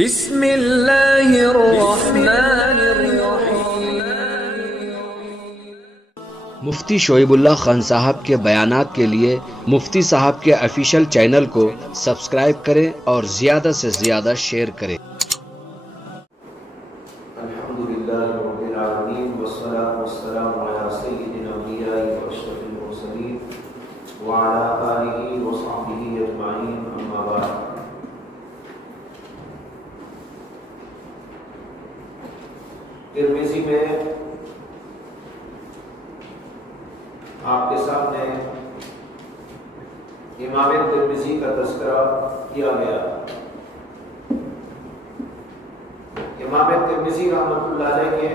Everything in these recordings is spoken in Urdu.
بسم اللہ الرحمن الرحیم۔ مفتی شعیب اللہ خان صاحب کے بیانات کے لیے مفتی صاحب کے آفیشیل چینل کو سبسکرائب کریں اور زیادہ سے زیادہ شیئر کریں۔ الحمدللہ رب العالمین والصلاة والسلام علی سید الانبیاء واشرف المرسلین وعلی آلہ وصحبہ اجمعین، اما بعد۔ ترمذی میں آپ کے سامنے امام ترمذی کا تذکرہ کیا گیا۔ امام ترمذی رحمۃ اللہ علیہ کے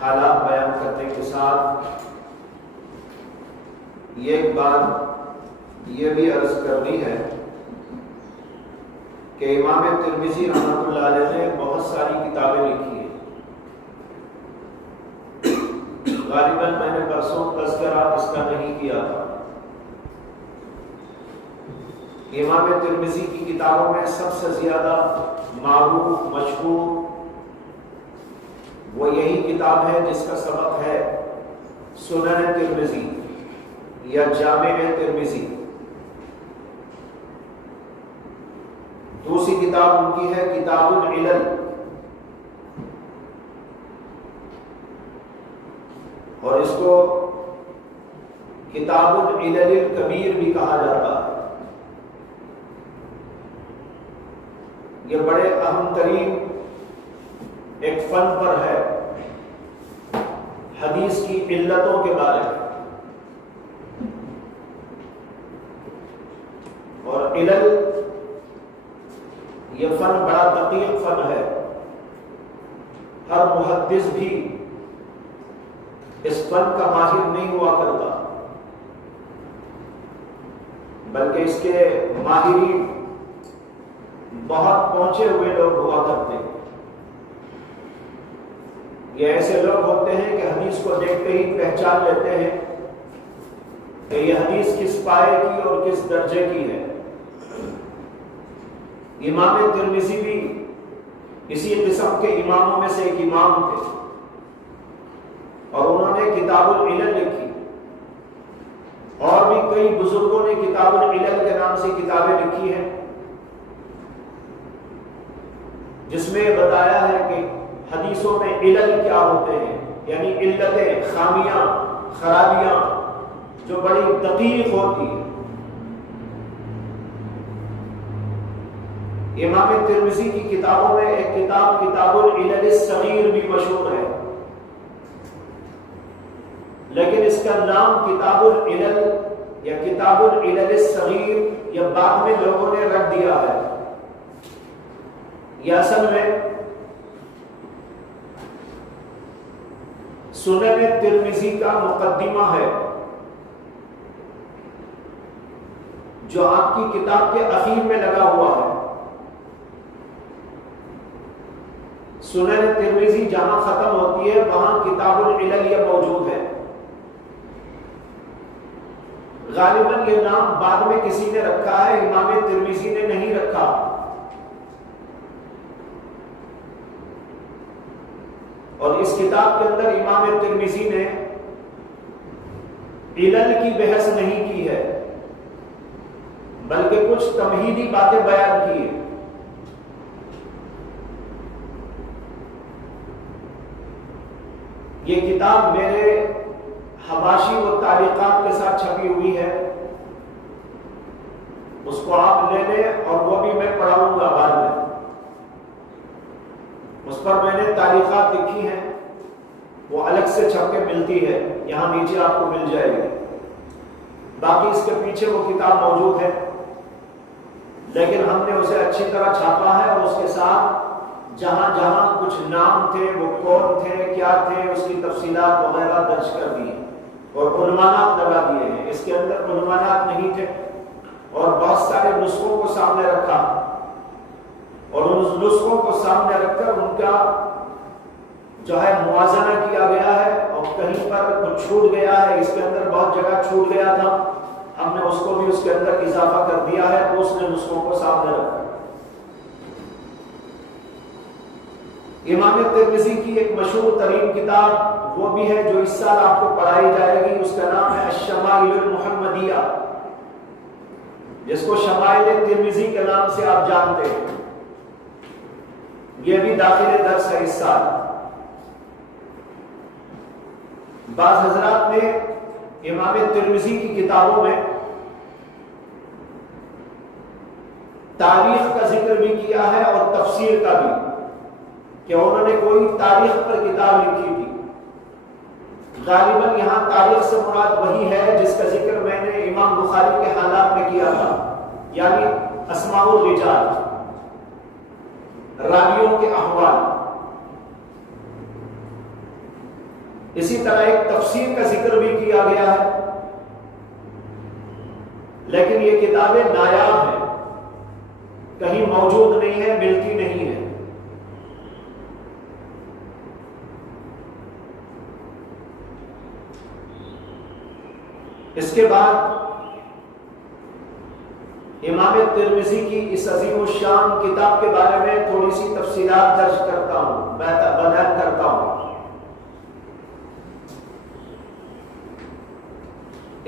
حالات بیان کرنے کے ساتھ یہ ایک بات یہ بھی عرض کرنی ہے کہ امام ترمذی رحمۃ اللہ علیہ نے بہت ساری کتابیں لکھی ہیں۔ غالباً میں نے پرسوں تذکرہ اس کا نہیں کیا تھا۔ امام ترمذی کی کتابوں میں سب سے زیادہ معروف مشہور وہ یہی کتاب ہے جس کا سبق ہے سنن ترمذی یا جامع ترمذی۔ دوسری کتاب ان کی ہے کتاب العلل، اور اس کو کتاب العلل الکبیر بھی کہا جاتا ہے۔ یہ بڑے اہم ترین ایک فن پر ہے حدیث کی علتوں کے بارے میں، اور علل یہ فن بڑا دقیق فن ہے۔ ہر محدث بھی اس فن کا ماہر نہیں ہوا کرتا، بلکہ اس کے ماہرین بہت پہنچے ہوئے لوگ ہوا کرتے ہیں۔ یہ ایسے لوگ ہوتے ہیں کہ حدیث کو دیکھتے ہی پہچان لیتے ہیں کہ یہ حدیث کس پائے کی اور کس درجے کی ہے۔ امام ترمذی بھی اسی قسم کے اماموں میں سے ایک امام تھے، اور انہوں نے کتاب العلل لکھی، اور بھی کئی بزرگوں نے کتاب العلل کے نام سے کتابیں لکھی ہیں، جس میں بتایا ہے کہ حدیثوں میں علل کیا ہوتے ہیں، یعنی علتیں، خامیاں، خرابیاں جو بڑی دقیق ہوتی ہیں۔ امام ترمذی کی کتابوں میں ایک کتاب کتاب العلل الصغیر بھی مشہور ہے، لیکن اس کا نام کتاب العلل یا کتاب العلل الصغیر یہ بعد میں لوگوں نے رکھ دیا ہے۔ یہ اصل میں سنن ترمذی کا مقدمہ ہے، جو آپ کی کتاب کے اخیر میں لگا ہوا ہے۔ سنن ترمذی جہاں ختم ہوتی ہے وہاں کتاب العلل یہ موجود ہے۔ غالباً یہ نام بعد میں کسی نے رکھا ہے، امام ترمذی نے نہیں رکھا۔ اور اس کتاب کے اندر امام ترمذی نے علل کی بحث نہیں کی ہے، بلکہ کچھ تمہیدی باتیں بیان کی ہیں۔ یہ کتاب میرے حواشی و تعلیقات کے ساتھ چھپی ہوئی ہے، اس کو آپ لے لیں، اور وہ بھی میں پڑھاؤں گا بعد میں۔ اس پر میں نے تعلیقات لکھی ہیں، وہ الگ سے چھپ کے ملتی ہے، یہاں نیچے آپ کو مل جائے گی۔ باقی اس کے پیچھے وہ کتاب موجود ہے، لیکن ہم نے اسے اچھی طرح چھاپا ہے، اور اس کے ساتھ جہاں جہاں کچھ نام تھے، وہ کون تھے، کیا تھے، اس کی تفصیلات وغیرہ درج کر دی ہیں، اور عنوانات لگا دیے ہیں۔ اس کے اندر عنوانات نہیں تھے، اور بہت سارے نسخوں کو سامنے رکھا، اور ان نسخوں کو سامنے رکھ کر ان کا جو ہے موازنہ کیا گیا ہے، اور کہیں پر کچھ چھوٹ گیا ہے، اس کے اندر بہت جگہ چھوٹ گیا تھا، ہم نے اس کو بھی اس کے اندر اضافہ کر دیا ہے، تو اس نے نسخوں کو سامنے رکھا۔ امام ترمذی کی ایک مشہور ترین کتاب وہ بھی ہے جو اس سال آپ کو پڑھائی جائے گی، اس کا نام ہے الشمائل المحمدیہ، جس کو شمائل ترمذی کے نام سے آپ جانتے ہیں۔ یہ بھی داخل درس ہے اس سال۔ بعض حضرات نے امام ترمذی کی کتابوں میں تاریخ کا ذکر بھی کیا ہے اور تفسیر کا بھی، کہ انہوں نے کوئی تاریخ پر کتاب لکھی تھی۔ غالباً یہاں تاریخ سے مراد وہی ہے جس کا ذکر میں نے امام بخاری کے حالات میں کیا تھا، یعنی اسماء الرجال، راویوں کے احوال۔ اسی طرح ایک تفسیر کا ذکر بھی کیا گیا ہے، لیکن یہ کتابیں نایاب ہیں، کہیں موجود نہیں ہے، ملتی نہیں ہے۔ اس کے بعد امام ترمذی کی اس عظیم الشان کتاب کے بارے میں تھوڑی سی تفصیلات درج کرتا ہوں، بیان کرتا ہوں۔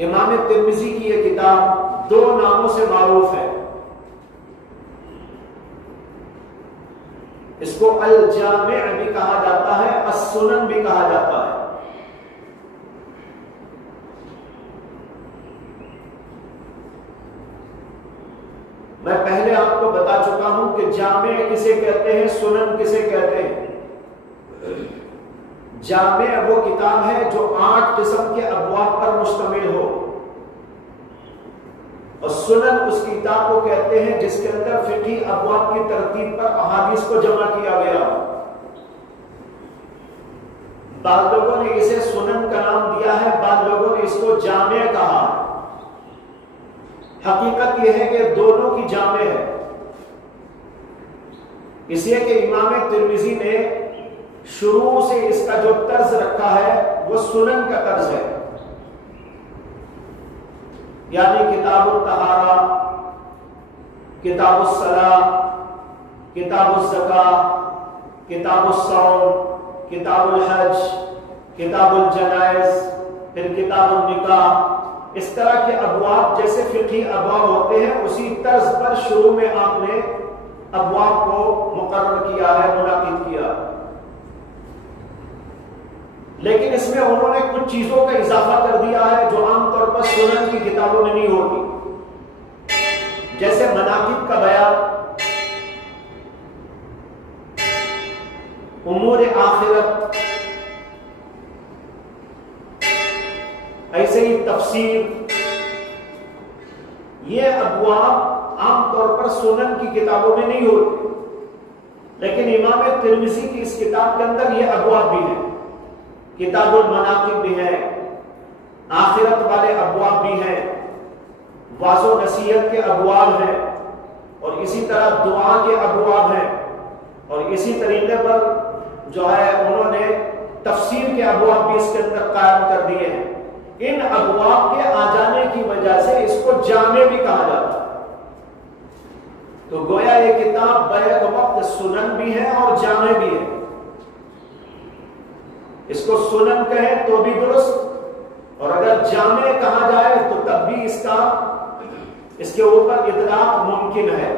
امام ترمذی کی یہ کتاب دو ناموں سے معروف ہے۔ اس کو الجامع بھی کہا جاتا ہے، السنن بھی کہا جاتا ہے۔ میں پہلے آپ کو بتا چکا ہوں کہ جامع کسے کہتے ہیں، سنن کسے کہتے ہیں۔ جامع وہ کتاب ہے جو 8 قسم کے ابواب پر مشتمل ہو، اور سنن اس کتاب کو کہتے ہیں جس کے اندر فقہی ابواب کی ترتیب پر احادیث کو جمع کیا گیا۔ بعض لوگوں نے اسے سنن کا نام دیا ہے، بعض لوگوں نے اس کو جامع کہا۔ حقیقت یہ ہے کہ دونوں کی جامع ہے، اس لیے کہ امام ترمذی نے شروع سے اس کا جو طرز رکھا ہے وہ سنن کا طرز ہے، یعنی کتاب الطہارہ، کتاب الصلاۃ، کتاب الزکاۃ، کتاب الصوم، کتاب الحج، کتاب الجنائز، پھر کتاب النکاح۔ اس طرح کے ابواب جیسے فقہی ابواب ہوتے ہیں، اسی طرز پر شروع میں آپ نے ابواب کو مقرر کیا ہے، منعقد کیا۔ لیکن اس میں انہوں نے کچھ چیزوں کا اضافہ کر دیا ہے جو عام طور پر سنن کی کتابوں میں نہیں ہوتی، جیسے مناقب کا بیان، امور آخرت، ایسے ہی تفسیر۔ یہ ابواب عام طور پر سنن کی کتابوں میں نہیں ہوتے، لیکن امام ترمذی کی اس کتاب کے اندر یہ ابواب بھی ہیں۔ کتاب المناقب بھی ہے، آخرت والے ابواب بھی ہیں، واعظ و نصیحت کے ابواب ہیں، اور اسی طرح دعا کے ابواب ہیں، اور اسی طریقے پر جو ہے انہوں نے تفسیر کے ابواب بھی اس کے اندر قائم کر دیے ہیں۔ ان ابواب کے آ جانے کی وجہ سے اس کو جامع بھی کہا جاتا ہے۔ تو گویا یہ کتاب بیک وقت سنن بھی ہے اور جامع بھی ہے۔ اس کو سنن کہیں تو بھی درست، اور اگر جامع کہا جائے تو تب بھی اس کے اوپر اطلاق ممکن ہے۔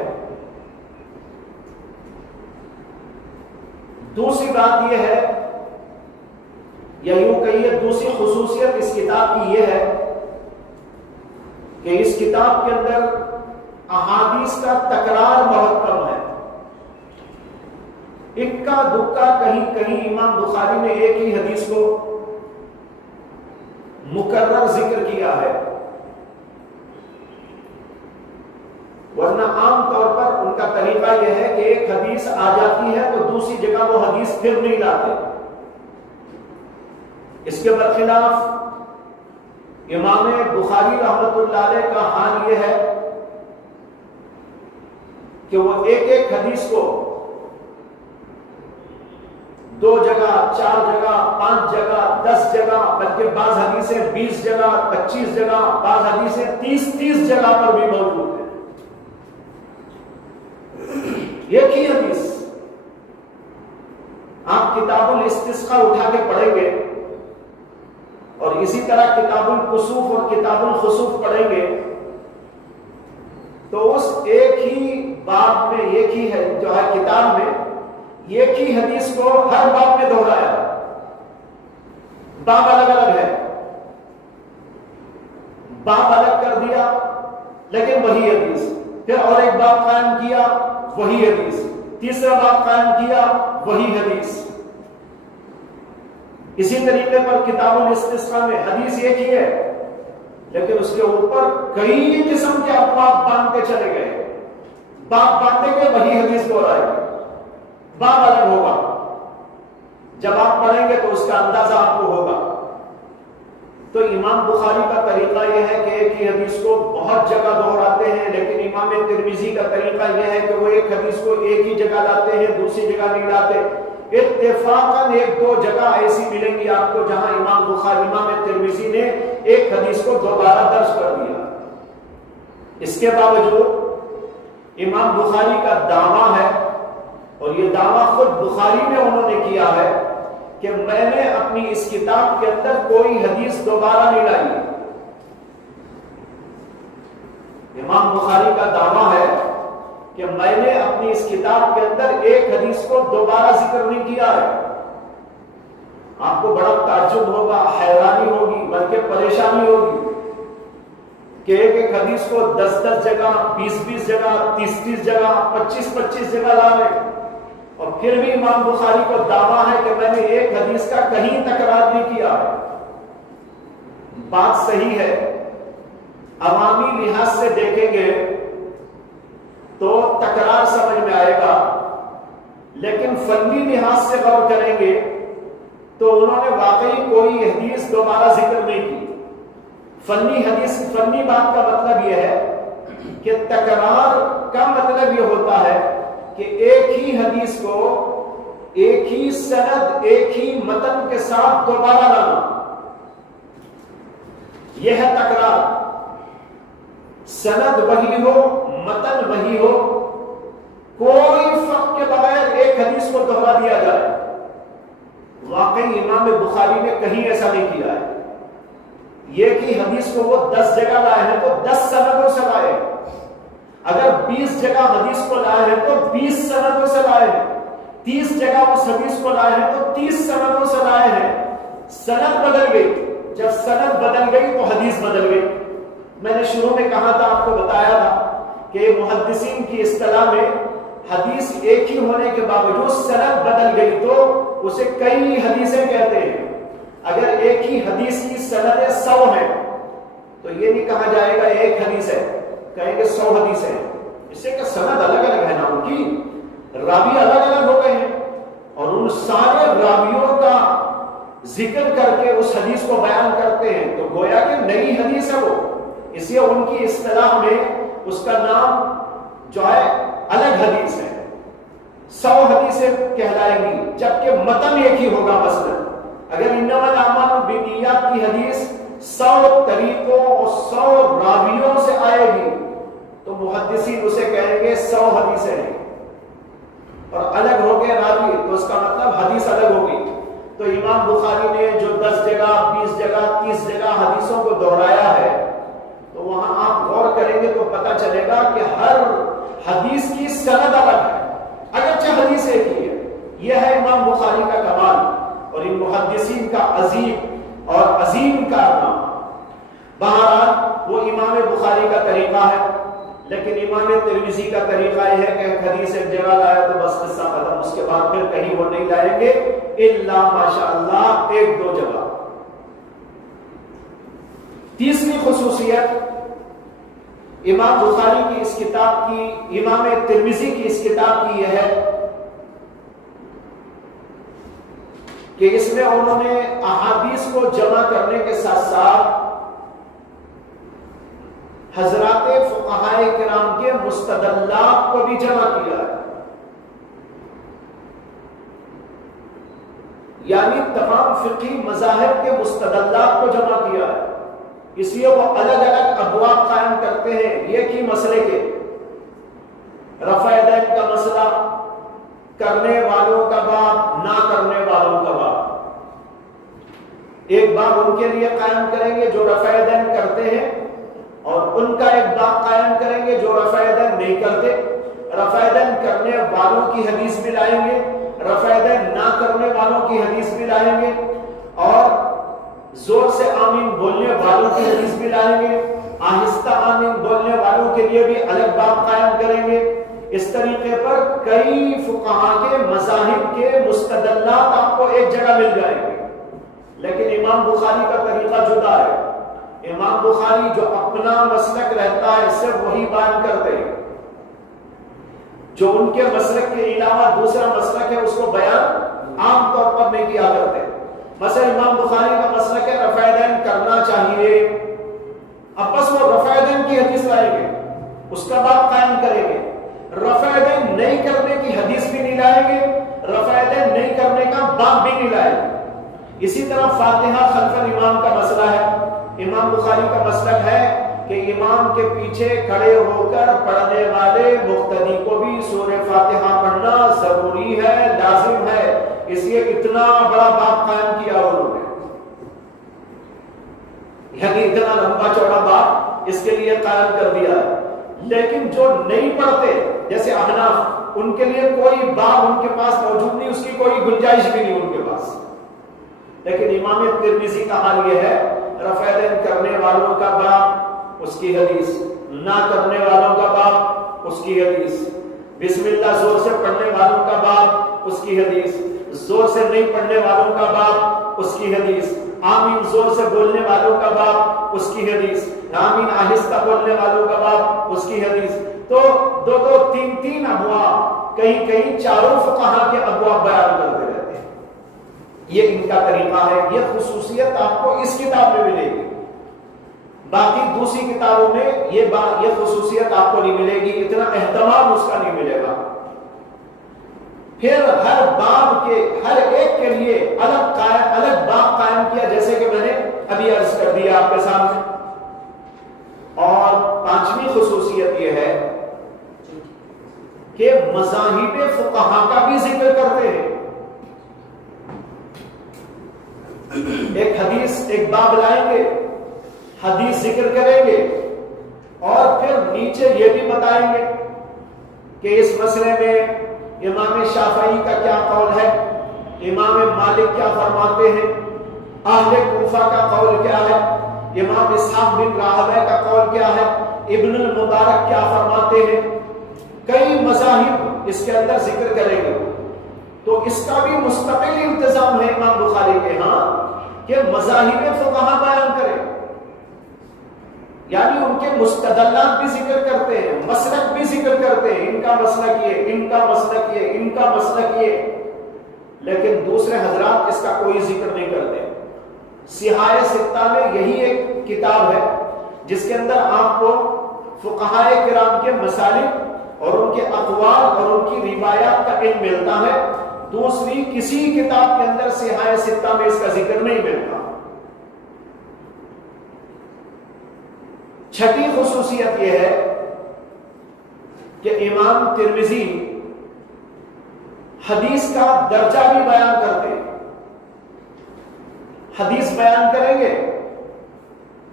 دوسری بات یہ ہے، یا یوں کہیے دوسری خصوصیت اس کتاب کی یہ ہے کہ اس کتاب کے اندر احادیث کا تکرار بہت کم ہے۔ اکا دکا کہیں کہیں امام بخاری نے ایک ہی حدیث کو مکرر ذکر کیا ہے، ورنہ عام طور پر ان کا طریقہ یہ ہے کہ ایک حدیث آ جاتی ہے تو دوسری جگہ وہ حدیث پھر نہیں لاتے۔ اس کے برخلاف امام بخاری رحمۃ اللہ علیہ کا حال یہ ہے کہ وہ ایک ایک حدیث کو 2 جگہ، 4 جگہ، 5 جگہ، 10 جگہ، بلکہ بعض حدیثیں 20 جگہ، 25 جگہ، بعض حدیثیں 30 جگہ پر بھی موجود ہیں۔ ایک ہی حدیث کتاب الاستسقاء اٹھا کے پڑھیں گے اور اسی طرح کتاب الکسوف اور کتاب الخسوف پڑھیں گے تو اس ایک ہی باب میں ایک ہی ہے جو ہے کتاب میں ایک ہی حدیث کو ہر باب میں دہرایا، باب الگ الگ ہے، باب الگ کر دیا لیکن وہی حدیث، پھر اور ایک باب قائم کیا وہی حدیث، تیسرا باب قائم کیا وہی حدیث۔ اسی طریقے پر کتاب الاستسقاء میں حدیث ایک ہی ہے لیکن اس کے اوپر کئی قسم کے ابواب باندھتے چلے گئے، باب باندھیں گے وہی حدیث دہرائے گا، باب الگ ہوگا، جب آپ پڑھیں گے تو اس کا اندازہ آپ کو ہوگا۔ تو امام بخاری کا طریقہ یہ ہے کہ ایک ہی حدیث کو بہت جگہ دہراتے ہیں، لیکن امام ترمذی کا طریقہ یہ ہے کہ وہ ایک حدیث کو ایک ہی جگہ لاتے ہیں، دوسری جگہ نہیں لاتے۔ اتفاقاً ایک دو جگہ ایسی ملیں گی آپ کو جہاں امام ترمذی نے ایک حدیث کو دوبارہ درج کر دیا۔ اس کے باوجود امام بخاری کا دعویٰ ہے، اور یہ دعویٰ خود بخاری میں انہوں نے کیا ہے کہ میں نے اپنی اس کتاب کے اندر کوئی حدیث دوبارہ نہیں لائی۔ امام بخاری کا دعویٰ ہے کہ میں نے اپنی اس کتاب کے اندر ایک حدیث کو دوبارہ ذکر نہیں کیا ہے۔ آپ کو بڑا تعجب ہوگا، حیرانی ہوگی، بلکہ پریشانی ہوگی کہ ایک ایک حدیث کو 10 جگہ، 20 جگہ، 30 جگہ، 25 جگہ لا رہے، اور پھر بھی امام بخاری کو دعویٰ ہے کہ میں نے ایک حدیث کا کہیں تکرار نہیں کیا ہے۔ بات صحیح ہے، عوامی لحاظ سے دیکھیں گے تو تکرار سمجھ میں آئے گا، لیکن فنی لحاظ سے غور کریں گے تو انہوں نے واقعی کوئی حدیث دوبارہ ذکر نہیں کی۔ فنی بات کا مطلب یہ ہے کہ تکرار کا مطلب یہ ہوتا ہے کہ ایک ہی حدیث کو ایک ہی سند، ایک ہی متن کے ساتھ دوبارہ لانا، یہ ہے تکرار۔ سند وہی ہو، متن وہی ہو، کوئی فرق کے بغیر ایک حدیث کو دوہرا دیا جائے۔ واقعی امام بخاری نے کہیں ایسا نہیں کیا ہے۔ یہ کہ حدیث کو وہ 10 جگہ لائے ہیں تو 10 سندوں سے لائے، اگر 20 جگہ حدیث کو لائے ہیں تو 20 سندوں سے لائے ہیں، 30 جگہ اس حدیث کو لائے ہیں تو 30 سندوں سے لائے ہیں۔ سند بدل گئی، جب سند بدل گئی تو حدیث بدل گئی۔ میں نے شروع میں کہا تھا، آپ کو بتایا تھا کہ محدثین کی اصطلاح میں حدیث ایک ہی ہونے کے باوجود سند بدل گئی تو اسے کئی حدیثیں کہتے ہیں۔ اگر ایک ہی حدیث کی سندیں 100 ہیں تو یہ نہیں کہا جائے گا ایک حدیث ہے، کہیں گے 100 حدیث ہیں، اس سے کہ سند الگ الگ ہے نا، ان کی راوی الگ الگ ہو گئے ہیں، اور ان سارے راویوں کا ذکر کر کے اس حدیث کو بیان کرتے ہیں تو گویا کہ نئی حدیث ہے وہ، اس لیے ان کی اصطلاح میں اس کا نام جو ہے الگ حدیث ہے، 100 حدیثیں کہلائیں گی، جبکہ متن ایک ہی ہوگا۔ مثلا اگر انما الاعمال بالنیات کی حدیث 100 طریقوں اور 100 راویوں سے آئے گی تو محدثین اسے کہیں گے 100 حدیثیں ہیں، اور الگ ہو گئے راوی تو اس کا مطلب حدیث الگ ہوگی۔ تو امام بخاری نے جو 10 جگہ، 20 جگہ، 30 جگہ حدیثوں کو دہرایا ہے تو وہاں آپ غور کریں گے تو پتہ چلے گا کہ ہر حدیث کی سند الگ ہے، اگرچہ حدیث ایک ہی ہے۔ یہ ہے امام بخاری کا کمال اور ان محدثین کا عظیم اور عظیم کارنامہ۔ بہرحال وہ امام بخاری کا طریقہ ہے، لیکن امام ترمذی کا طریقہ یہ ہے کہ حدیث ایک جگہ لائے تو بس قصہ ختم، اس کے بعد پھر کہیں وہ نہیں لائیں گے الا ماشاءاللہ 1-2 جگہ۔ تیسری خصوصیت امام بخاری کی اس کتاب کی، امام ترمذی کی اس کتاب کی یہ ہے کہ اس میں انہوں نے احادیث کو جمع کرنے کے ساتھ ساتھ حضرات فقہائے کرام کے مستدلات کو بھی جمع کیا ہے، یعنی تمام فقہی مذاہب کے مستدلات کو جمع کیا ہے۔ اس لیے وہ الگ الگ ابواب قائم کرتے ہیں ایک ہی مسئلے کے، رفع یدین کا مسئلہ، کرنے والوں کا باب، نہ کرنے والوں ایک باب ان کے لیے قائم کریں گے جو رفع یدین کرتے ہیں، اور ان کا ایک باب قائم کریں گے جو رفع یدین نہیں کرتے۔ رفع یدین کرنے والوں کی حدیث بھی لائیں گے، رفع یدین نہ کرنے والوں کی حدیث بھی لائیں گے، اور زور سے آمین بولنے والوں کی حدیث بھی لائیں گے، آہستہ آمین بولنے والوں کے لیے بھی الگ باب قائم کریں گے۔ اس طریقے پر کئی فقہاء کے مذاہب کے مستدلات آپ کو ایک جگہ مل جائیں گے، لیکن امام بخاری کا طریقہ جدا ہے۔ امام بخاری جو اپنا مسلک رہتا ہے صرف وہی بیان کرتے ہیں، جو ان کے مسلک کے علاوہ دوسرا مسلک ہے اس کو بیان عام طور پر نہیں کیا کرتے۔ مثلا امام بخاری کا مسلک ہے رفع یدین کرنا چاہیے، اب بس وہ رفع یدین کی حدیث لائیں گے، اس کا باب قائم کریں گے۔ رفع یدین نہیں کرنے کی حدیث بھی نہیں لائیں گے، رفع یدین نہیں کرنے کا باب بھی نہیں لائیں گے۔ اسی طرح فاتحہ خلف الامام کا مسئلہ ہے۔ امام بخاری کا مسلک ہے کہ امام کے پیچھے کھڑے ہو کر پڑھنے والے مقتدی کو بھی سورہ فاتحہ پڑھنا ضروری ہے، لازم ہے، اس لیے اتنا بڑا باب قائم کیا انہوں نے، یعنی اتنا لمبا چوڑا باب اس کے لیے قائم کر دیا ہے۔ لیکن جو نہیں پڑھتے جیسے احناف، ان کے لیے کوئی باب ان کے پاس موجود نہیں، اس کی کوئی گنجائش بھی نہیں ان کے پاس۔ لیکن امام ترمذی کا حال یہ ہے، رفع یدین کرنے والوں کا باب اس کی حدیث، نہ کرنے والوں کا باب اس کی حدیث، بسم اللہ زور سے پڑھنے والوں کا باب اس کی حدیث، زور سے نہیں پڑھنے والوں کا باب اس کی حدیث، آمین زور سے بولنے والوں کا باب اس کی حدیث، آمین آہستہ بولنے والوں کا باب اس کی حدیث۔ تو دو دو تین تین ابواب، کہیں کہیں چاروں فقہاء کے ابواب بیان کرتے رہتے ہیں۔ یہ ان کا طریقہ ہے، یہ خصوصیت آپ کو اس کتاب میں ملے گی، باقی دوسری کتابوں میں یہ خصوصیت آپ کو نہیں ملے گی، اتنا اہتمام اس کا نہیں ملے گا۔ پھر ہر باب کے ہر ایک کے لیے الگ باب قائم کیا، جیسے کہ میں نے ابھی عرض کر دیا آپ کے سامنے۔ اور پانچویں خصوصیت یہ ہے کہ مذاہب فقہاء کا بھی ذکر کرتے ہیں۔ ایک حدیث، ایک باب لائیں گے، حدیث ذکر کریں گے، اور پھر نیچے یہ بھی بتائیں گے کہ اس مسئلے میں امام شافعی کا کیا قول ہے، امام مالک کیا فرماتے ہیں، اہل کوفہ کا قول کیا ہے، امام اسحاق بن راہویہ کا قول کیا ہے، ابن المبارک کیا فرماتے ہیں۔ کئی مذاہب اس کے اندر ذکر کریں گے، تو اس کا بھی مستقل انتظام ہے امام بخاری کے ہاں کہ مذاہب فقہاء بیان کریں، یعنی ان کے مستدلات بھی ذکر کرتے ہیں، مسلک بھی ذکر کرتے ہیں، ان کا مسلک یہ، ان کا مسلک یہ، ان کا مسلک یہ، لیکن دوسرے حضرات اس کا کوئی ذکر نہیں کرتے۔ صحاح ستہ میں یہی ایک کتاب ہے جس کے اندر آپ کو فقہاء کرام کے مسالک اور ان کے اقوال اور ان کی روایات کا علم ملتا ہے، دوسری کسی کتاب کے اندر صحاح ستہ میں اس کا ذکر نہیں ملتا۔ چھٹی خصوصیت یہ ہے کہ امام ترمذی حدیث کا درجہ بھی بیان کرتے ہیں، حدیث بیان کریں گے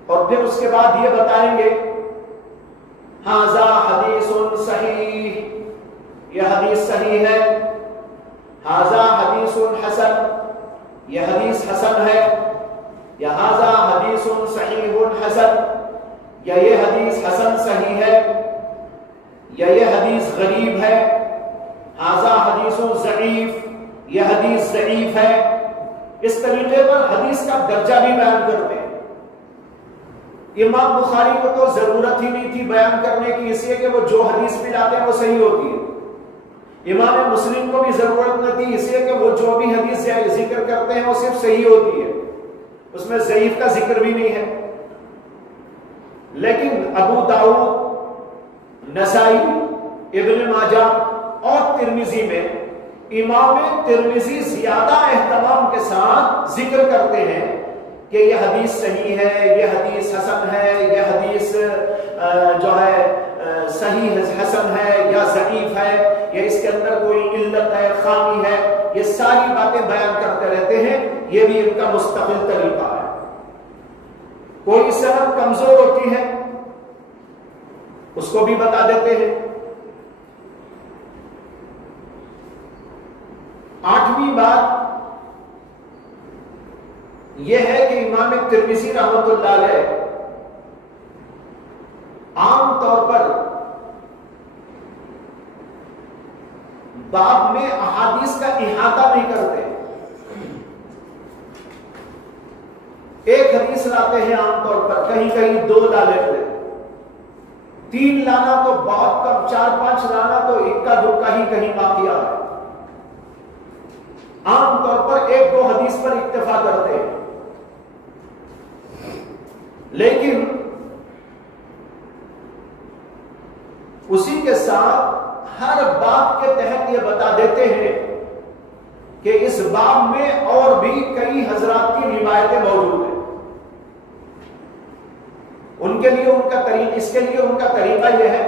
اور پھر اس کے بعد یہ بتائیں گے ھذا حدیث صحیح، یہ حدیث صحیح ہے، ھذا حدیث حسن، یہ حدیث حسن ہے، یا ھذا حدیث صحیح حسن، یا یہ حدیث حسن صحیح ہے، یا یہ حدیث غریب ہے، ھذا حدیث ضعیف، یہ حدیث ضعیف ہے۔ اس طریقے پر حدیث کا درجہ بھی بیان کرتے ہیں۔ امام بخاری کو تو ضرورت ہی نہیں تھی بیان کرنے کی، اس لیے کہ وہ جو حدیث بھی لاتے ہیں وہ صحیح ہوتی ہے۔ امام مسلم کو بھی ضرورت نہ تھی، اس لیے کہ وہ جو بھی حدیث ذکر کرتے ہیں وہ صرف صحیح ہوتی ہے، اس میں ضعیف کا ذکر بھی نہیں ہے۔ لیکن ابو داؤد، نسائی، ابن ماجہ اور ترمذی میں امام ترمذی زیادہ اہتمام کے ساتھ ذکر کرتے ہیں کہ یہ حدیث صحیح ہے، یہ حدیث حسن ہے، یہ حدیث جو ہے صحیح حسن ہے یا ضعیف ہے، یا اس کے اندر کوئی علت ہے، خامی ہے، یہ ساری باتیں بیان کرتے رہتے ہیں۔ یہ بھی ان کا مستقل طریقہ ہے۔ کوئی سند کمزور ہوتی ہے اس کو بھی بتا دیتے ہیں۔ 8ویں بات یہ ہے کہ امام ترمذی رحمۃ اللہ علیہ عام طور پر باب میں احادیث کا احاطہ نہیں کرتے، ایک حدیث لاتے ہیں عام طور پر، کہیں کہیں 2 لا لیتے ہیں، 3 لانا تو بہت کم، 4-5 لانا تو اکا دکا ہی کہیں باقی آ ہے۔ عام طور پر 1-2 حدیث پر اکتفا کرتے ہیں، لیکن اسی کے ساتھ ہر باب کے تحت یہ بتا دیتے ہیں کہ اس باب میں اور بھی کئی حضرات کی روایتیں موجود ہیں، ان کے لیے اس کے لیے ان کا طریقہ یہ ہے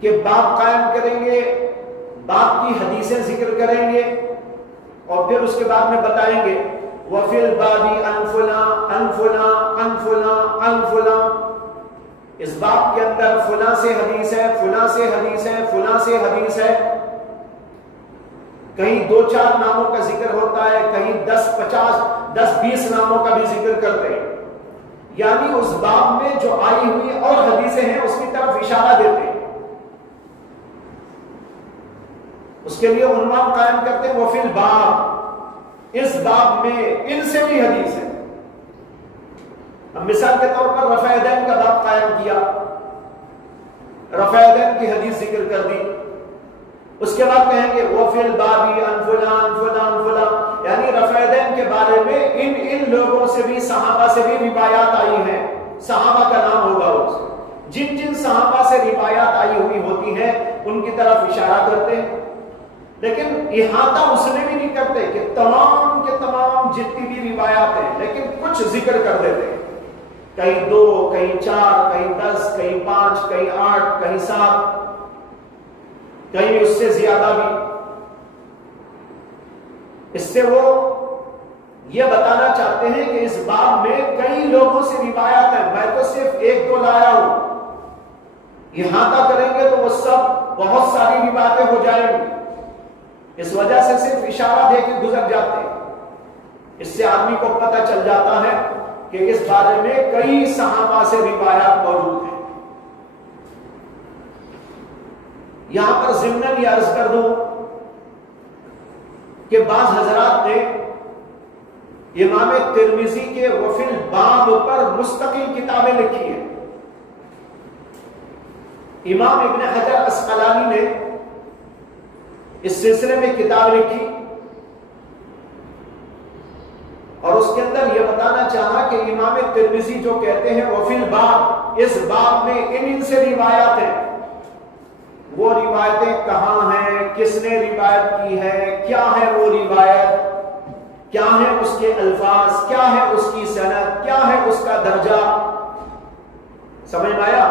کہ باب قائم کریں گے، باب کی حدیثیں ذکر کریں گے، اور پھر اس کے بعد میں بتائیں گے وَفِي الْبَابِ عَنْ فُلَانٍ عَنْ فُلَانٍ عَنْ فُلَانٍ عَنْ فُلَانٍ، اس باب کے اندر فلاں سے حدیث ہے، فلاں سے حدیث ہے، فلاں سے حدیث ہے، کہیں 2-4 ناموں کا ذکر ہوتا ہے، کہیں 10-20 ناموں کا بھی ذکر کرتے ہیں، یعنی اس باب میں جو آئی ہوئی اور حدیثیں ہیں اس کی طرف اشارہ دیتے ہیں، اس کے لیے عنوان قائم کرتے ہیں وَفِي الْبَابِ، اس باب میں ان سے بھی حدیث ہے۔ مثال کے طور پر رفع یدین کا باب قائم کیا، رفع یدین کی حدیث ذکر کر دی، اس کے بعد کہیں گے وَفِي الْبَابِ عَنْ فُلَانٍ فُلَانٍ فُلَانٍ، یعنی رفع یدین کے بارے میں ان لوگوں سے بھی، صحابہ سے بھی روایات آئی ہیں، صحابہ کا نام ہوگا اس، جن صحابہ سے روایات آئی ہوئی ہوتی ہیں ان کی طرف اشارہ کرتے ہیں، لیکن احاطہ اس میں بھی نہیں کرتے کہ تمام کے تمام جتنی بھی روایات ہیں، لیکن کچھ ذکر کر دیتے ہیں، کہیں 2، کہیں 4، کہیں 10، کہیں 5، کہیں 8، کہیں 7، کہیں اس سے زیادہ بھی۔ اس سے وہ یہ بتانا چاہتے ہیں کہ اس باب میں کئی لوگوں سے روایات ہیں، میں تو صرف 1-2 لایا ہوں، احاطہ کریں گے تو وہ سب بہت ساری روایتیں ہو جائیں گی، اس وجہ سے صرف اشارہ دے کے گزر جاتے ہیں۔ اس سے آدمی کو پتہ چل جاتا ہے کہ اس بارے میں کئی صحابہ سے روایات موجود ہیں۔ یہاں پر ضمناً یہ عرض کر دوں کہ بعض حضرات نے امام ترمذی کے وفی الباب پر مستقل کتابیں لکھی ہیں۔ امام ابن حجر اسقلانی نے اس سلسلے میں کتاب لکھی اور اس کے اندر یہ بتانا چاہا کہ امام ترمذی جو کہتے ہیں وفی الباب، اس باب میں ان سے روایات ہیں، وہ روایتیں کہاں ہیں، کس نے روایت کی ہے، کیا ہے وہ روایت، کیا ہے اس کے الفاظ، کیا ہے اس کی سند، کیا ہے اس کا درجہ، سمجھ میں آیا؟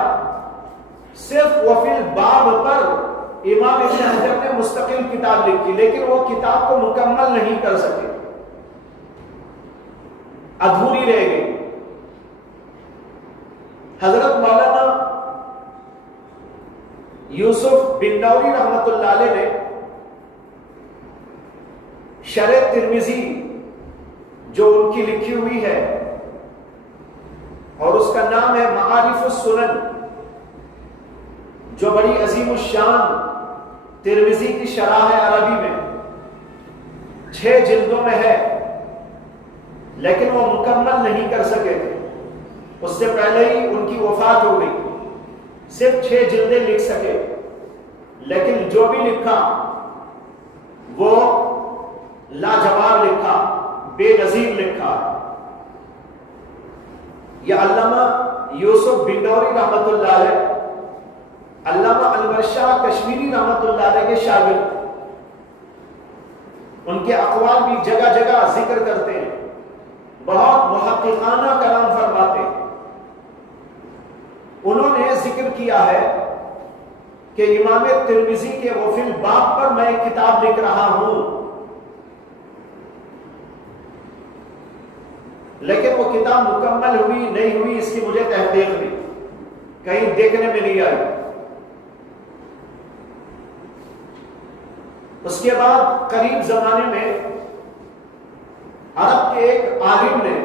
صرف وفی الباب پر امام ابن حجر نے مستقل کتاب لکھی، لیکن وہ کتاب کو مکمل نہیں کر سکے، ادھوری رہ گئی۔ حضرت مولانا یوسف بن نوری رحمت اللہ علیہ نے شرح ترمذی جو ان کی لکھی ہوئی ہے اور اس کا نام ہے معارف السنن، جو بڑی عظیم الشان ترمذی کی شرح ہے عربی میں، 6 جلدوں میں ہے، لیکن وہ مکمل نہیں کر سکے تھے، اس سے پہلے ہی ان کی وفات ہو گئی، صرف 6 جلدیں لکھ سکے، لیکن جو بھی لکھا وہ لاجواب لکھا، بے نظیر لکھا۔ یہ علامہ یوسف بن نوری رحمت اللہ علیہ، علامہ انور شاہ کشمیری رحمت اللہ علیہ کے شاگرد، ان کے اقوال بھی جگہ جگہ ذکر کرتے ہیں، بہت محققانہ کلام فرماتے ہیں۔ انہوں نے ذکر کیا ہے کہ امام ترمذی کے وفی الباب پر میں کتاب لکھ رہا ہوں، لیکن وہ کتاب مکمل ہوئی نہیں ہوئی اس کی مجھے تحقیق نہیں، کہیں دیکھنے میں نہیں آئی۔ اس کے بعد قریب زمانے میں عرب کے ایک عالم نے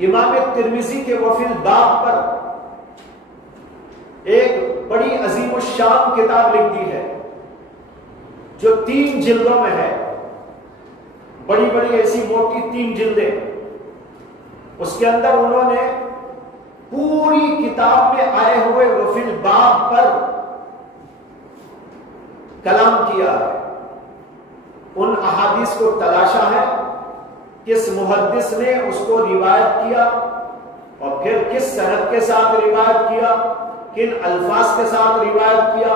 امام ترمذی کے وفی الباب پر ایک بڑی عظیم الشان کتاب لکھ دی ہے جو 3 جلدوں میں ہے، بڑی بڑی ایسی موٹی 3 جلدیں۔ اس کے اندر انہوں نے پوری کتاب میں آئے ہوئے وفی الباب پر کلام کیا ہے، ان احادیث کو تلاشا ہے، کس محدث نے اس کو روایت کیا اور پھر کس سند کے ساتھ روایت کیا، کن الفاظ کے ساتھ روایت کیا،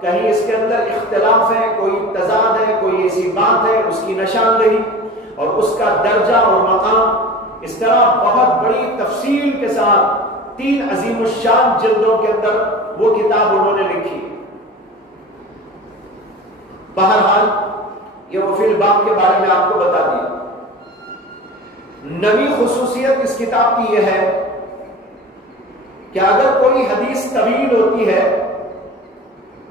کہیں اس کے اندر اختلاف ہے، کوئی تضاد ہے، کوئی ایسی بات ہے، اس کی نشاندہی اور اس کا درجہ اور مقام، اس طرح بہت بڑی تفصیل کے ساتھ 3 عظیم الشان جلدوں کے اندر وہ کتاب انہوں نے لکھی۔ بہرحال یہ وفی الباب کے بارے میں آپ کو بتا دیا۔ نوی خصوصیت اس کتاب کی یہ ہے کہ اگر کوئی حدیث طویل ہوتی ہے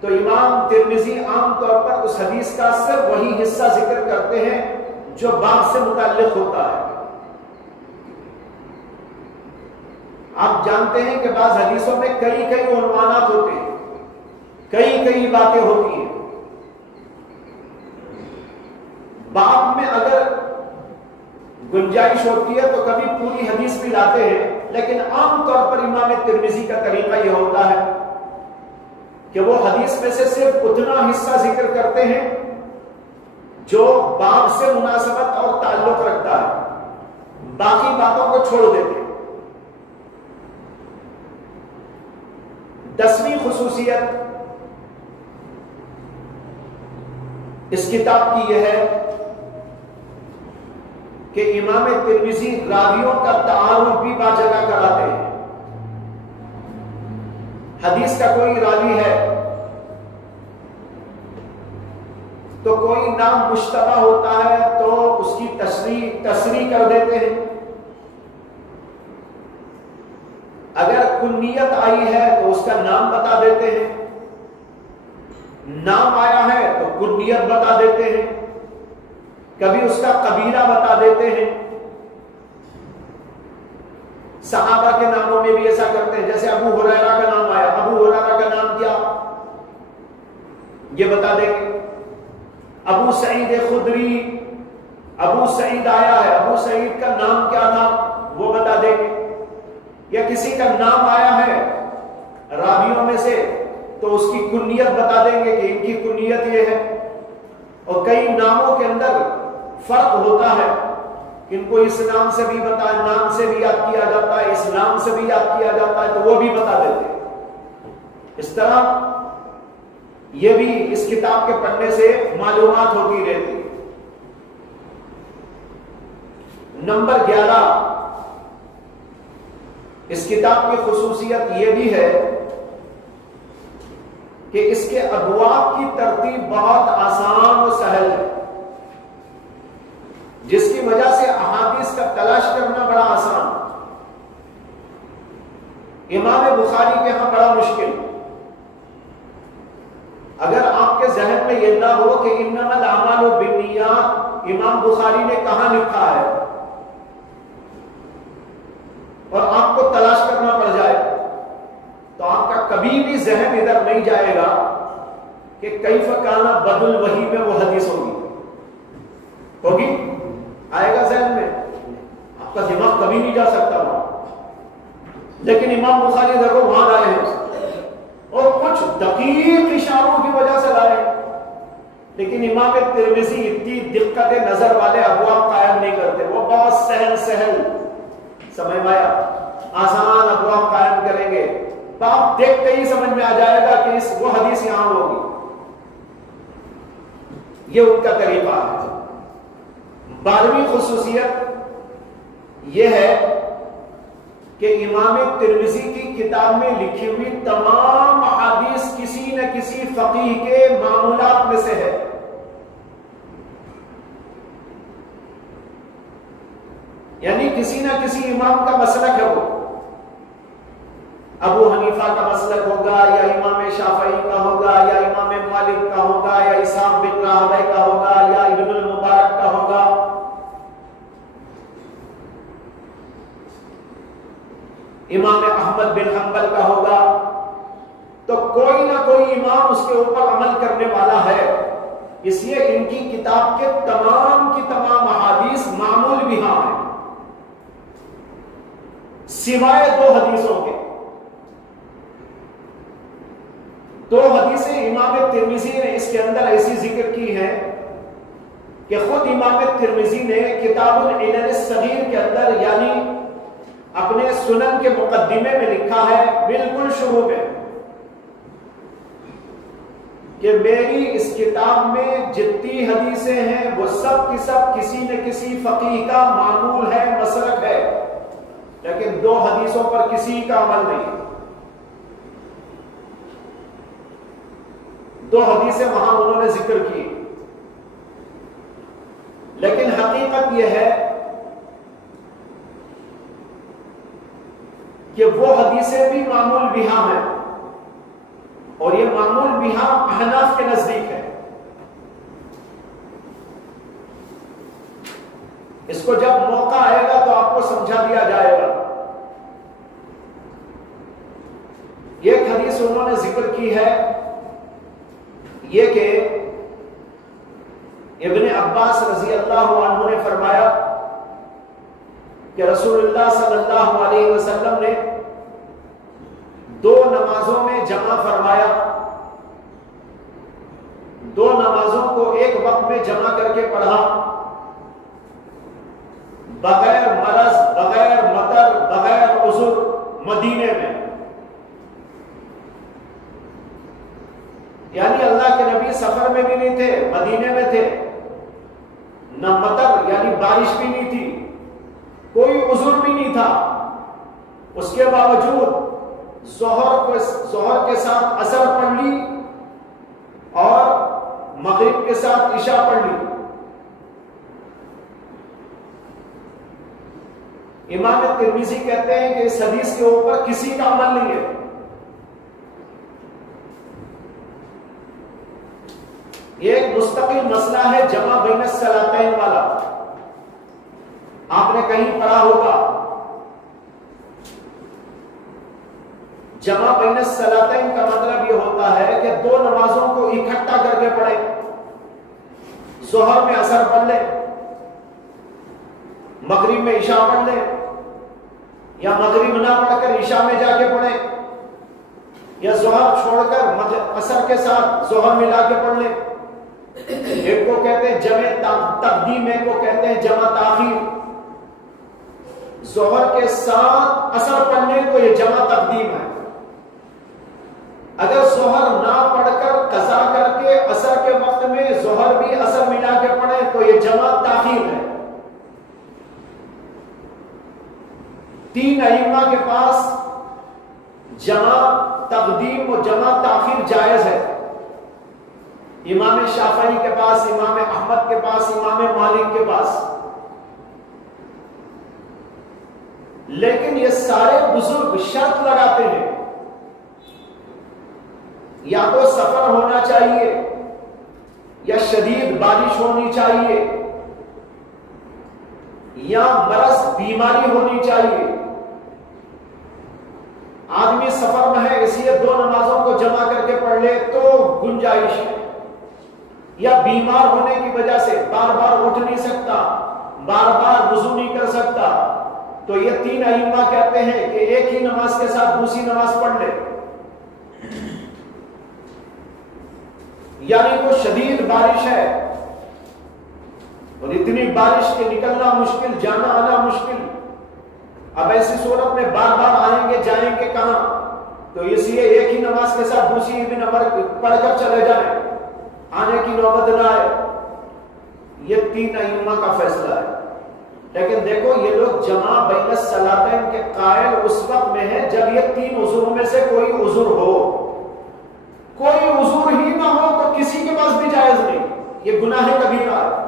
تو امام ترمذی عام طور پر اس حدیث کا صرف وہی حصہ ذکر کرتے ہیں جو باب سے متعلق ہوتا ہے۔ آپ جانتے ہیں کہ بعض حدیثوں میں کئی عنوانات ہوتے ہیں، کئی باتیں ہوتی ہیں۔ باب میں اگر گنجائش ہوتی ہے تو کبھی پوری حدیث بھی لاتے ہیں، لیکن عام طور پر امام ترمذی کا طریقہ یہ ہوتا ہے کہ وہ حدیث میں سے صرف اتنا حصہ ذکر کرتے ہیں جو باب سے مناسبت اور تعلق رکھتا ہے، باقی باتوں کو چھوڑ دیتے ہیں۔ 10ویں خصوصیت اس کتاب کی یہ ہے کہ امام ترمذی راویوں کا تعارف بھی با جگہ کراتے ہیں۔ حدیث کا کوئی راوی ہے تو کوئی نام مشتبہ ہوتا ہے تو اس کی تصریح کر دیتے ہیں، اگر کنیت آئی ہے تو اس کا نام بتا دیتے ہیں، نام آیا ہے تو کنیت بتا دیتے ہیں، کبھی اس کا قبیلہ بتا دیتے ہیں۔ صحابہ کے ناموں میں بھی ایسا کرتے ہیں، جیسے ابو ہریرہ کا نام آیا، ابو ہریرہ کا نام کیا یہ بتا دیں گے۔ ابو سعید خدری، ابو سعید آیا ہے، ابو سعید کا نام کیا تھا وہ بتا دیں گے، یا کسی کا نام آیا ہے راویوں میں سے تو اس کی کنیت بتا دیں گے کہ ان کی کنیت یہ ہے۔ اور کئی ناموں کے اندر فرق ہوتا ہے، ان کو اس نام سے بھی نام سے بھی یاد کیا جاتا ہے، اس نام سے بھی یاد کیا جاتا ہے تو وہ بھی بتا دیتے ہیں۔ اس طرح یہ بھی اس کتاب کے پڑھنے سے معلومات ہوتی رہتی۔ نمبر 11 اس کتاب کی خصوصیت یہ بھی ہے کہ اس کے ابواب کی ترتیب بہت آسان و سہل ہے، جس کی وجہ سے احادیث کا تلاش کرنا بڑا آسان، امام بخاری کے ہاں بڑا مشکل۔ اگر آپ کے ذہن میں یہ نہ ہو کہ انما الاعمال بالنیات امام بخاری نے کہاں لکھا ہے اور آپ کو تلاش کرنا پڑ جائے تو آپ کا کبھی بھی ذہن ادھر نہیں جائے گا کہ کیف کان بدء الوحی میں وہ حدیث ہوگی آئے گا ذہن میں، آپ کا دماغ کبھی نہیں جا سکتا وہاں، لیکن امام بخاری دیکھو وہاں لائے ہیں اور کچھ دقیق اشاروں کی وجہ سے لائے، لیکن امام ترمذی اتنی دقت نظر والے ابواب قائم نہیں کرتے، وہ بہت سہل سمجھ میں آیا، آسان ابواب قائم کریں گے، باب دیکھتے ہی سمجھ میں آ جائے گا کہ وہ حدیث یہاں ہوگی۔ یہ ان کا طریقہ ہے۔ 12ویں خصوصیت یہ ہے کہ امام ترمذی کی کتاب میں لکھی ہوئی تمام احادیث کسی نہ کسی فقیہ کے معمولات میں سے ہے۔ یعنی کسی نہ کسی امام کا مسلک ہے وہ، ابو حنیفہ کا مسلک ہوگا یا امام شافعی کا ہوگا یا امام مالک کا ہوگا یا اسحاق بن راہویہ کا ہوگا یا ابن المبارک کا ہوگا، امام احمد بن حنبل کا ہوگا، تو کوئی نہ کوئی امام اس کے اوپر عمل کرنے والا ہے، اس لیے ان کی کتاب کے تمام کی تمام احادیث معمول بھی ہاں ہیں، سوائے 2 حدیثوں کے۔ 2 حدیثیں امام ترمذی نے اس کے اندر ایسی ذکر کی ہیں کہ خود امام ترمذی نے کتاب العلل الصغیر کے اندر یعنی اپنے سنن کے مقدمے میں لکھا ہے بالکل شروع میں کہ میری اس کتاب میں جتنی حدیثیں ہیں وہ سب کی سب کسی نہ کسی فقیہ کا معمول ہے، مسلک ہے، لیکن 2 حدیثوں پر کسی کا عمل نہیں۔ 2 حدیثیں وہاں انہوں نے ذکر کی، لیکن حقیقت یہ ہے کہ وہ حدیثیں بھی معمول بہا ہیں، اور یہ معمول بہا احناف کے نزدیک ہے۔ اس کو جب موقع آئے گا تو آپ کو سمجھا دیا جائے گا۔ ایک حدیث انہوں نے ذکر کی ہے یہ کہ ابن عباس رضی اللہ عنہ نے فرمایا کہ رسول اللہ صلی اللہ علیہ وسلم نے 2 نمازوں میں جمع فرمایا، 2 نمازوں کو ایک وقت میں جمع کر کے پڑھا، بغیر مرض، بغیر مطر، بغیر عذر، مدینے میں۔ یعنی اللہ کے نبی سفر میں بھی نہیں تھے، مدینے میں تھے، نہ مطر یعنی بارش بھی نہیں تھی، کوئی عذر بھی نہیں تھا، اس کے باوجود ظہر کے ساتھ عصر پڑھ لی اور مغرب کے ساتھ عشاء پڑھ لی۔ امام ترمذی کہتے ہیں کہ اس حدیث کے اوپر کسی کا عمل نہیں ہے۔ یہ ایک مستقل مسئلہ ہے جمع بین الصلاتین والا، آپ نے کہیں پڑھا ہوگا جمع بین الصلاتین کا مطلب یہ ہوتا ہے کہ 2 نمازوں کو اکٹھا کر کے پڑھے، ظہر میں عصر پڑھ لے، مغرب میں عشاء پڑھ لے، یا مغرب نہ پڑھ کر عشاء میں جا کے پڑھے، یا ظہر چھوڑ کر عصر کے ساتھ ظہر ملا کے پڑھ لے۔ ایک کو کہتے ہیں جمع تقدیم، ایک کو کہتے ہیں جمع تاخیر۔ ظہر کے ساتھ عصر پڑھنے کو یہ جمع تقدیم ہے، اگر ظہر نہ پڑھ کر قضا کر کے عصر کے وقت میں ظہر بھی عصر ملا کے پڑھے تو یہ جمع تاخیر ہے۔ 3 ائمہ کے پاس جمع تقدیم و جمع تاخیر جائز ہے، امام شافعی کے پاس، امام احمد کے پاس، امام مالک کے پاس، لیکن یہ سارے بزرگ شرط لگاتے ہیں یا تو سفر ہونا چاہیے یا شدید بارش ہونی چاہیے یا مرض بیماری ہونی چاہیے۔ آدمی سفر میں ہے اس لیے 2 نمازوں کو جمع کر کے پڑھ لے تو گنجائش ہے، یا بیمار ہونے کی وجہ سے بار بار اٹھ نہیں سکتا، بار بار وضو نہیں کر سکتا، تو یہ 3 ائمہ کہتے ہیں کہ ایک ہی نماز کے ساتھ دوسری نماز پڑھ لے۔ یعنی وہ شدید بارش ہے اور اتنی بارش کے نکلنا مشکل، جانا آنا مشکل، اب ایسی صورت میں بار بار آئیں گے جائیں گے کہاں، تو اس لیے ایک ہی نماز کے ساتھ دوسری بھی نمبر پڑھ کر چلے جائیں، آنے کی نوبت نہ آئے۔ یہ 3 ائمہ کا فیصلہ ہے، لیکن دیکھو یہ لوگ جمع بین الصلاتین کے قائل اس وقت میں ہے جب یہ 3 عذروں میں سے کوئی عذر ہو، کوئی عذر ہی نہ ہو تو کسی کے پاس بھی جائز نہیں، یہ گناہ کبیرہ ہے۔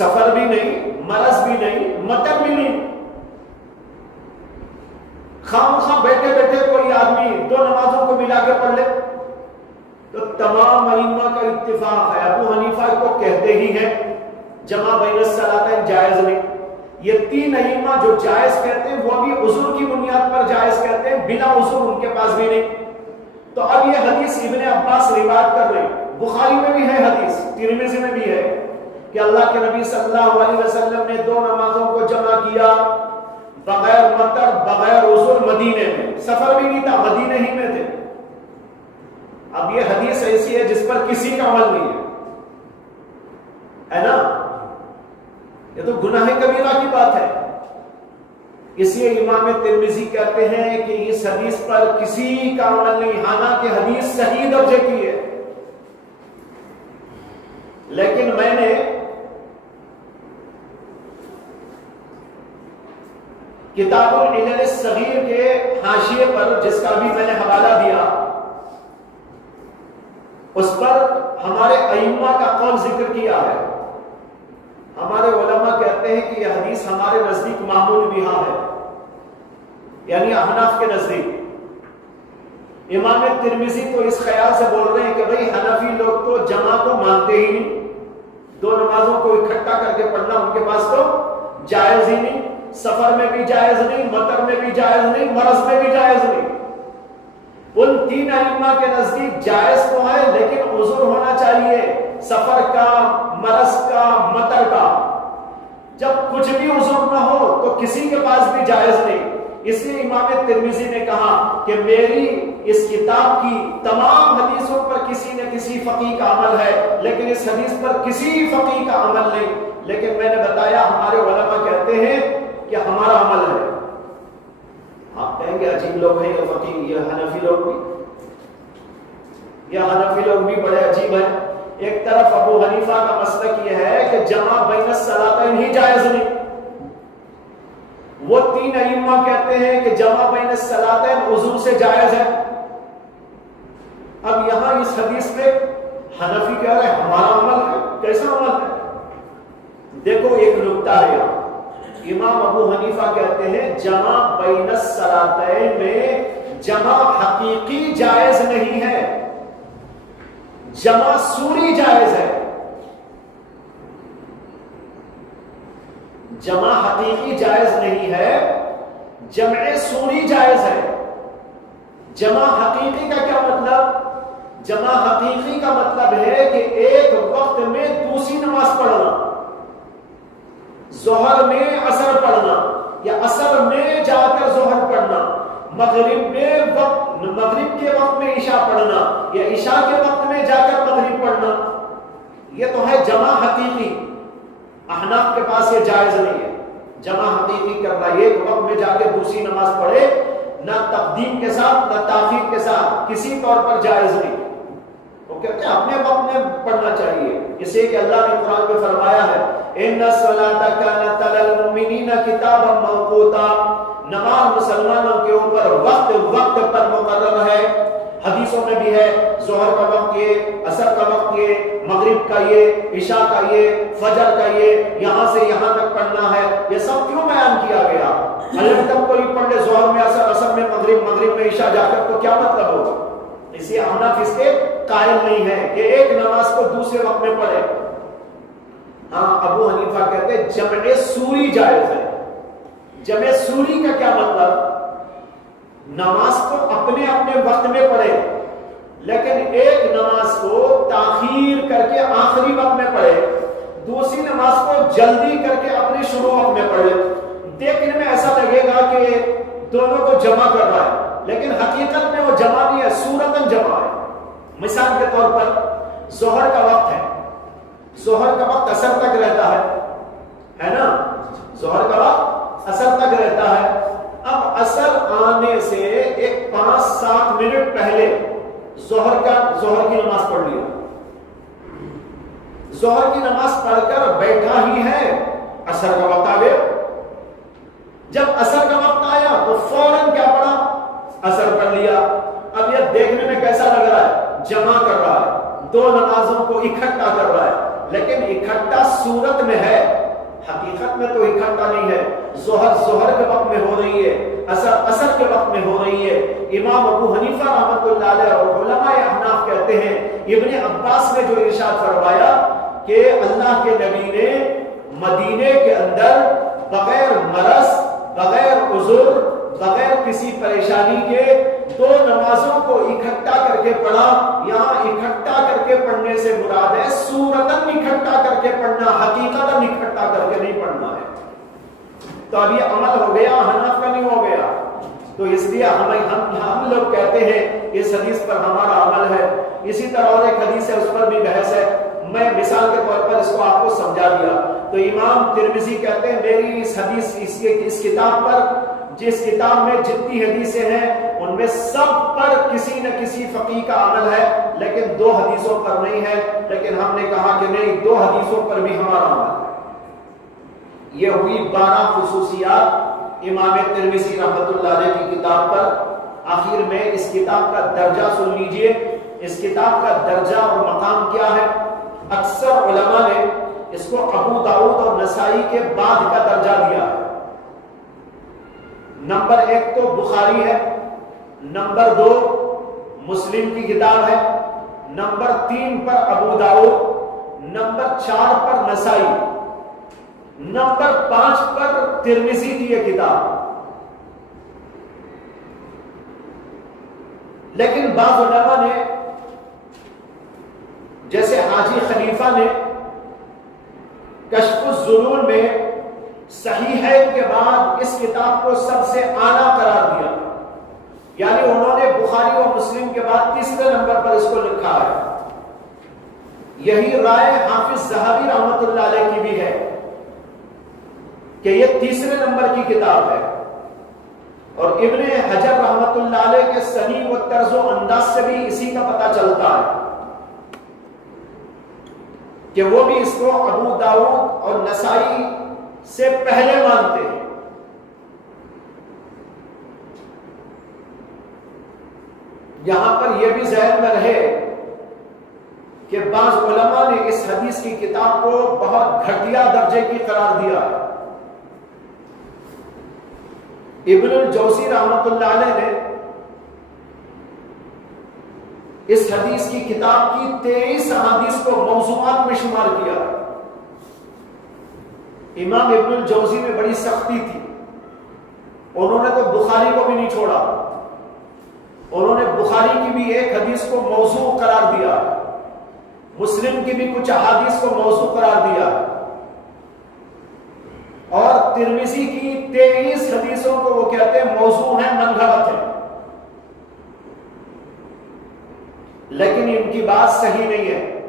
سفر بھی نہیں، مرض بھی نہیں، مطر بھی نہیں. خواہ بیٹھے بیٹھے کوئی آدمی 2 نمازوں کو ملا کے پڑھ لے تو تمام ائمہ کا اتفاق ہے. ابو حنیفہ کو کہتے ہی ہیں جمع بین الصلاتین جائز نہیں. یہ 3 ائمہ جو جائز کہتے ہیں وہ بھی عذر کی بنیاد پر جائز کہتے ہیں، بلا عذر ان کے پاس بھی نہیں. تو اب یہ حدیث ابن عباس روایت کر رہے ہیں، بخاری میں بھی ہے حدیث، ترمذی میں بھی ہے کہ اللہ کے نبی صلی اللہ علیہ وسلم نے 2 نمازوں کو جمع کیا بغیر مطر بغیر عذر مدینے میں. سفر بھی نہیں تھا، مدینے ہی میں تھے. اب یہ حدیث ایسی ہے جس پر کسی کا عمل نہیں ہے نا. یہ تو گناہ کبیرہ کی بات ہے. اس لیے امام ترمذی کہتے ہیں کہ اس حدیث پر کسی کا عمل نہیں، حالانکہ حدیث صحیح درجے کی ہے. لیکن میں نے کتاب العلل الصغیر کے حاشیے پر، جس کا بھی میں نے حوالہ دیا، اس پر ہمارے ائمہ کا قول ذکر کیا ہے. ہمارے علماء کہتے ہیں کہ یہ حدیث ہمارے نزدیک معمول بہا ہے، یعنی احناف کے نزدیک. امام ترمذی تو اس خیال سے بول رہے ہیں کہ بھئی حنفی لوگ تو جمع کو مانتے ہی نہیں، 2 نمازوں کو اکٹھا کر کے پڑھنا ان کے پاس تو جائز ہی نہیں. سفر میں بھی جائز نہیں، مطر میں بھی جائز نہیں، مرض میں بھی جائز نہیں. ان 3 ائمہ کے نزدیک جائز تو ہے لیکن عذر ہونا چاہیے، سفر کا، مرض کا، مطر کا. جب کچھ بھی عذر نہ ہو تو کسی کے پاس بھی جائز نہیں. اس لیے امام ترمذی نے کہا کہ میری اس کتاب کی تمام حدیثوں پر کسی نہ کسی فقیہ کا عمل ہے، لیکن اس حدیث پر کسی فقیہ کا عمل نہیں. لیکن میں نے بتایا ہمارے علماء کہتے ہیں کہ ہمارا عمل ہے. آپ کہیں گے عجیب لوگ ہیں یہ فقیہ، یہ حنفی لوگ بھی، یہ حنفی لوگ بھی بڑے عجیب ہیں. ایک طرف ابو حنیفہ کا مسلک یہ ہے کہ جمع بین الصلاتین ہی جائز نہیں. وہ 3 ائمہ کہتے ہیں کہ جمع بین الصلاتین عذر سے جائز ہے. اب یہاں اس حدیث پہ حنفی کہہ رہے ہیں ہمارا عمل ہے. کیسا عمل ہے؟ دیکھو ایک نکتہ ہے یہاں. امام ابو حنیفہ کہتے ہیں جمع بین الصلاتین میں جمع حقیقی جائز نہیں ہے، جمع سوری جائز ہے. جمع حقیقی جائز نہیں ہے، جمع سوری جائز ہے. جمع حقیقی کا کیا مطلب؟ جمع حقیقی کا مطلب ہے کہ ایک وقت میں دوسری نماز پڑھنا، ظہر میں عصر پڑھنا، یا عصر میں جا کر ظہر پڑھنا، مغرب کے وقت میں عشاء پڑھنا، یا عشاء کے وقت میں جا کر مغرب پڑھنا. یہ تو ہے جمع حقیقی. احناف کے پاس یہ جائز نہیں ہے جمع حقیقی کرنا. ایک وقت میں جا کے دوسری نماز پڑھے، نہ تقدیم کے ساتھ نہ تاخیر کے ساتھ، کسی طور پر جائز نہیں. وہ کہتے ہیں اپنے وقت میں پڑھنا چاہیے، اس لیے کہ اللہ نے قرآن میں فرمایا ہے ان الصلاۃ کانت علی المؤمنین کتابا موقوتا. نماز مسلمانوں کے اوپر وقت پر مقرر ہے. حدیثوں میں بھی ہے ظہر کا وقت یہ، عصر کا وقت یہ، مغرب کا یہ، عشاء کا یہ، فجر کا یہ، یہاں سے یہاں تک پڑھنا ہے. یہ سب کیوں بیان کیا گیا؟ اگر تم کوئی پڑھ لے ظہر میں عصر، عصر میں مغرب، مغرب میں عشاء جا کر، تو کیا مطلب ہوگا؟ اس لیے احناف اس کے قائل نہیں ہے کہ ایک نماز کو دوسرے وقت میں پڑھے. ہاں ابو حنیفہ کہتے ہیں جمع سوری جائز ہے. جمع سوری کا کیا مطلب؟ نماز کو اپنے اپنے وقت میں پڑھے، لیکن ایک نماز کو تاخیر کر کے آخری وقت میں پڑھے، دوسری نماز کو جلدی کر کے اپنے شروع وقت میں پڑھے. دیکھنے میں ایسا لگے گا کہ دونوں کو جمع کر رہا ہے، لیکن حقیقت میں وہ جمع نہیں ہے، صورتاً جمع ہے. مثال کے طور پر ظہر کا وقت ہے، ظہر کا وقت عصر تک رہتا ہے نا، ظہر کا وقت عصر تک رہتا ہے. اب عصر آنے سے ایک 5-7 منٹ پہلے ظہر کی نماز پڑھ لیا. ظہر کی نماز پڑھ کر بیٹھا ہی ہے، عصر کا وقت آ گیا. جب عصر کا وقت آیا تو فوراً کیا پڑھا؟ عصر پڑھ لیا. اب یہ دیکھنے میں کیسا لگ رہا ہے؟ جمع کر رہا ہے، 2 نمازوں کو اکٹھا کر رہا ہے. لیکن اکٹھا صورت میں ہے، حقیقت میں تو اکٹھا نہیں ہے۔ ظہر کے وقت میں ہو رہی ہے، عصر کے وقت میں ہو رہی ہے۔ امام ابو حنیفہ رحمۃ اللہ علیہ اور علماء احناف کہتے ہیں ابن عباس نے جو ارشاد فرمایا کہ اللہ کے نبی نے مدینے کے اندر بغیر مرض، بغیر عذر، بغیر کسی پریشانی کے دو نمازوں کو اکٹھا کر کے پڑھا۔ یہاں اکٹھا کر کے پڑھنے سے مراد ہے صورتاً اکٹھا کر کے پڑھنا، حقیقتاً اکٹھا کر کے نہیں پڑھنا ہے۔ تو اب یہ عمل ہو گیا، حنف کا نہیں ہو گیا۔ تو اس لیے ہم لوگ کہتے ہیں اس حدیث پر ہمارا عمل ہے۔ اسی طرح اور ایک حدیث ہے، اس پر بھی بحث ہے، میں مثال کے طور پر اس کو آپ کو سمجھا دیا۔ تو امام ترمذی کہتے ہیں میری اس حدیث اس کتاب پر، جس کتاب میں جتنی حدیثیں ہیں ان میں سب پر کسی نہ کسی فقیہ کا عمل ہے، لیکن دو حدیثوں پر نہیں ہے۔ لیکن ہم نے کہا کہ نہیں، دو حدیثوں پر بھی ہمارا عمل ہے۔ یہ ہوئی 12 خصوصیات امام ترمذی رحمۃ اللہ علیہ کی کتاب پر۔ آخر میں اس کتاب کا درجہ سن لیجئے، اس کتاب کا درجہ اور مقام کیا ہے۔ اکثر علماء نے اس کو ابو داؤد اور نسائی کے بعد کا درجہ دیا ہے۔ نمبر 1 تو بخاری ہے، نمبر 2 مسلم کی کتاب ہے، نمبر 3 پر ابو داؤد، نمبر 4 پر نسائی، نمبر 5 پر ترمذی کی یہ کتاب۔ لیکن بعض علماء نے جیسے حاجی خلیفہ نے کشف الظنون میں صحیحین کے بعد اس کتاب کو سب سے اعلیٰ قرار دیا، یعنی انہوں نے بخاری اور مسلم کے بعد تیسرے نمبر پر اس کو لکھا ہے۔ یہی رائے حافظ ذہبی رحمۃ اللہ علیہ کی بھی ہے کہ یہ تیسرے نمبر کی کتاب ہے، اور ابن حجر رحمۃ اللہ علیہ کے صنیع و طرز و انداز سے بھی اسی کا پتہ چلتا ہے کہ وہ بھی اس کو ابو داؤد اور نسائی سے پہلے مانتے ہیں۔ یہاں پر یہ بھی ذہن میں رہے کہ بعض علماء نے اس حدیث کی کتاب کو بہت گھٹیا درجے کی قرار دیا ہے۔ ابن الجوزی رحمۃ اللہ علیہ نے اس حدیث کی کتاب کی 23 احادیث کو موضوعات میں شمار کیا۔ امام ابن الجوزی میں بڑی سختی تھی، انہوں نے تو بخاری کو بھی نہیں چھوڑا، انہوں نے بخاری کی بھی ایک حدیث کو موضوع قرار دیا، مسلم کی بھی کچھ احادیث کو موضوع قرار دیا، اور ترمذی کی 23 حدیثوں کو وہ کہتے ہیں موضوع ہیں، من گھڑت ہیں۔ لیکن ان کی بات صحیح نہیں ہے،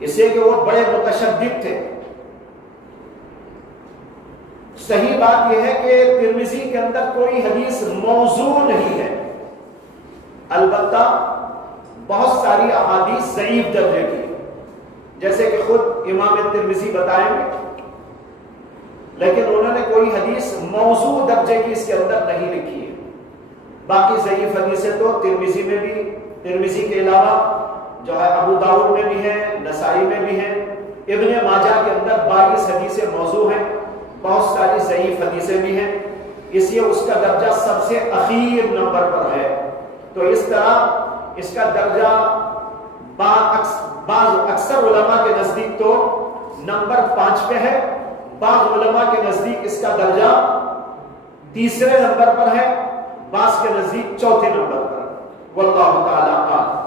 اسے کہ وہ بڑے متشدد تھے۔ صحیح بات یہ ہے کہ ترمذی کے اندر کوئی حدیث موضوع نہیں ہے، البتہ بہت ساری احادیث ضعیف درجے کی، جیسے کہ خود امام ترمذی بتائیں گے، لیکن انہوں نے کوئی حدیث موضوع درجے کی اس کے اندر نہیں لکھی ہے۔ باقی ضعیف حدیثیں تو ترمذی میں بھی، ترمذی کے علاوہ جو ہے ابو داؤد میں بھی ہیں، نسائی میں بھی ہیں، ابن ماجہ کے اندر 22 حدیثیں موضوع ہیں، بہت ساری ضعیف حدیثیں بھی ہیں، اس لیے اس کا درجہ سب سے اخیر نمبر پر ہے۔ تو اس طرح اس کا درجہ بعض اکثر علماء کے نزدیک تو نمبر 5 پہ ہے، بعض علماء کے نزدیک اس کا درجہ تیسرے نمبر پر ہے، بعض کے نزدیک چوتھے نمبر پر۔ واللہ تعالی اعلم۔